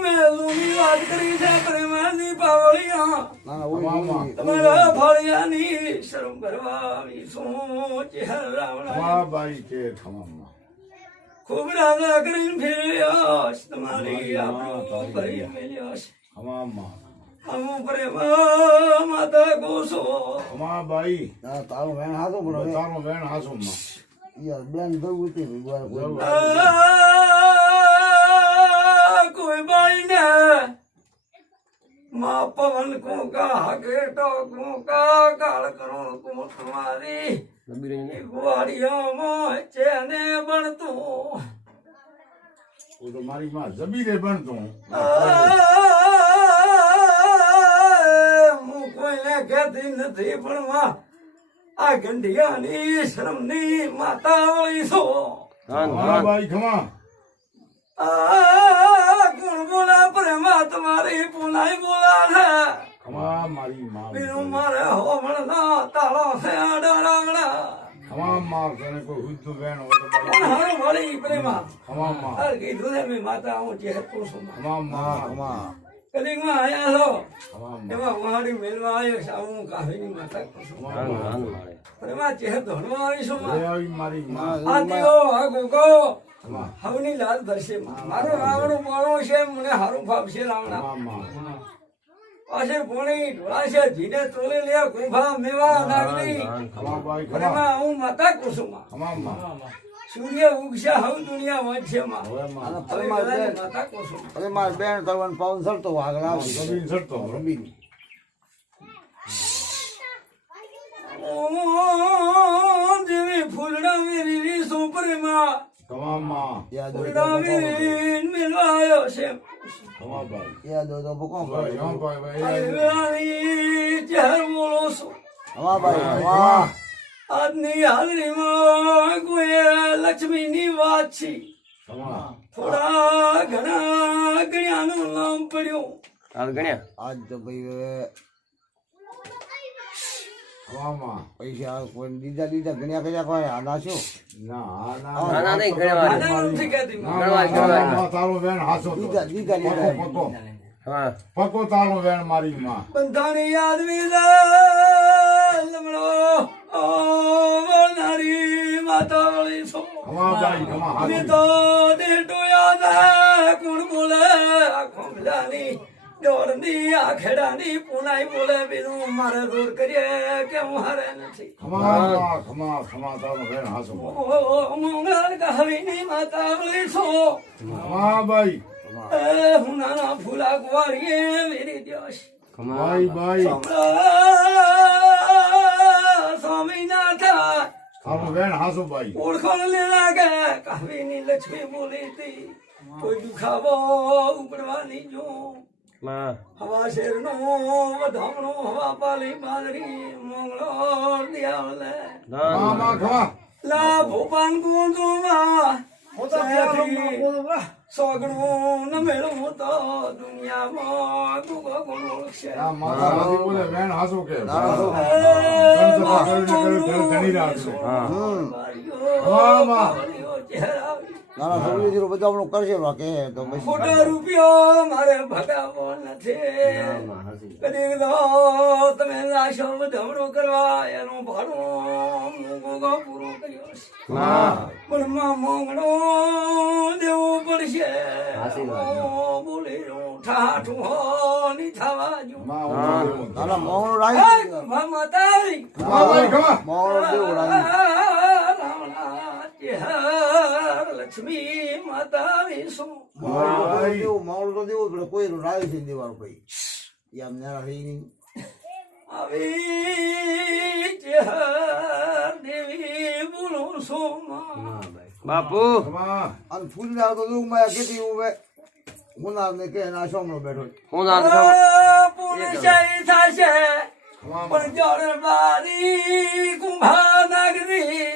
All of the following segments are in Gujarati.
મેં લૂની વાત કરી છે પ્રેમાની પાવળિયા તમારા ફળિયાની શરમ કરવાની સોચ રાવણા બાઈ કે તમામ ખૂબ રાજા કરીને ફેર્યો તમારી આપણો ભરી મેલ્યો છે અમુક પ્રેમ માતા ગોસો બાઈ તારું વેણ હાથો પણ તારો વેણ હાસો યાર બેન જવું તે કોઈ બાઈ ને માં પવન કો કા હકેટો કો કા કાળ કરો કો તમારી ગુવાડિયામાં ચેને બનતું તો મારી માં જબીરે બનતો હું કોઈને કહેતી નથી પણ માં આ ગંઢિયાની શરમની માતા વળી છો બાઈ ખમા કોણ બોલા પ્રેમા તમારી પુનાઈ બોલા છે ખમા મારી માં બીજું મારે હોમણ ના તાળો છે આડા ખમા માં તને કોઈ હુદ્દું વેણ હોય તો હારું વળી પ્રેમા ખમા માં હર કીધું ને મેં માતા હું ચેહર પૂછું ખમા માં કદીમાં આયા છો ખમા એમાં વાડી મેલવા આવ્યો છે હું કાફીની માતા પૂછું પ્રેમા ચેહર ધોળવા આવીશું મારી માં આ દીવો આ ગોગો હવની લાલ ભરશે મારો રાવણ પોણો છે મને હારું ફાવશે રાવણા પાસે પોણી ઢોળાશે ધીને તોલે લે ગુંભા મેવા નાગરી ખમા બાઈ પ્રેમા હું માતા કુસુમા ખમા સૂર્ય ઉગશે હવ દુનિયા વચ્ચે માં હવે માં હવે બધાને માતા કુસુમા અરે માર બેન તવન પાવન સરતો વાગલા જમીન સરતો રમીન ઓ દેવી ફૂલડા મેરી સુપ્રેમા ખમા માં યાદ ફૂલડા મેરી મિલાયો છે ખમા બાઈ યાદ તો બકો બાઈ બાઈ રાણી ચહેર બોલો છો હવા ભાઈ હવા આજની હાજરીમાં કોઈ લક્ષ્મીની વાત છે ખમા થોડા ઘણા ગણ્યાનું નામ પડ્યું આજ તો ભાઈ ખમા માં પૈસા કોઈ દીધા ગણ્યા કયા કોઈ આના શું ના આના નથી કહેતી તારો વેણ હાસો દીધા પકો તારો વેણ મારી માં બંધાણી યાદ લમણો નારી માતા વળી છો ખમા બાઈ ખમા અમે હાસો તો દેટો યાદ કોણ બોલે આખો મિલાની દોરની આ ખેડાની પુનાઈ બોલે બીજું મારે દૂર કરીએ કે મારે નથી ખમા તારો વેણ હાસો મંગળ કહાવીની માતા વળી છો ખમા બાઈ હું નાના ફૂલા કુવારીએ મેરી દ્યોશ બાઈ સ્વામીનાથ તારો વેણ હાસો બાઈ ઓળખણ લેલા કે કહાવીની લક્ષ્મી બોલી હતી કોઈ દુખાવો ઉપડવાની જો હવા શેરનો વધામણો હવા પાલી બાદરી મોંગળો દિયાવલે ખમા લા ભોપાન ગોંદોમાં સોગણું ન મેળવું તો દુનિયામાં ગુગો ગુણ છે માતા રાજી બોલે વેણ હાસો કે નાના છોકરી જીરો બચાવણું કરશે કે તો ખોટા રૂપિયો મારે ભગાવો નથી કદી તો તમે લાશો ધમડો કરવા એનું ભાડું ગુગો પૂરો કર્યો છે પણ માં મોંગણો દેવું પડશે બોલી ઠાઠું હો ની થવા જો નાના મોહન રાઈ માતારી મોહન દેવું રાઈ લક્ષ્મી માતાની શું માવડું તો દેવું પડે કોઈ રાઈ છે દેવાનું ભાઈ યામ નાના રહી નહીં આવી દેવી બોલું છું બાપુ અને ફૂલ ના તો દુઃખ માં કેટલી ઉભે ગુનાર ને કે ના સોમનો બેઠો હું પુનઃ થશે પણ જળ બારી કુંભા નાગરી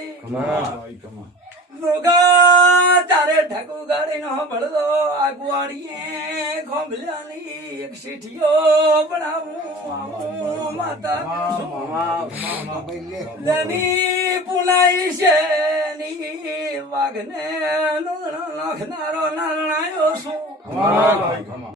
રોગા તારે ઠકુ ગાડીનો બળદો આગવાડીએ ખોભલાની એક શીઠીઓ બનાવું માતા લેની પુલાઈ છે ની વાઘને નાખનારો નારણાયો શું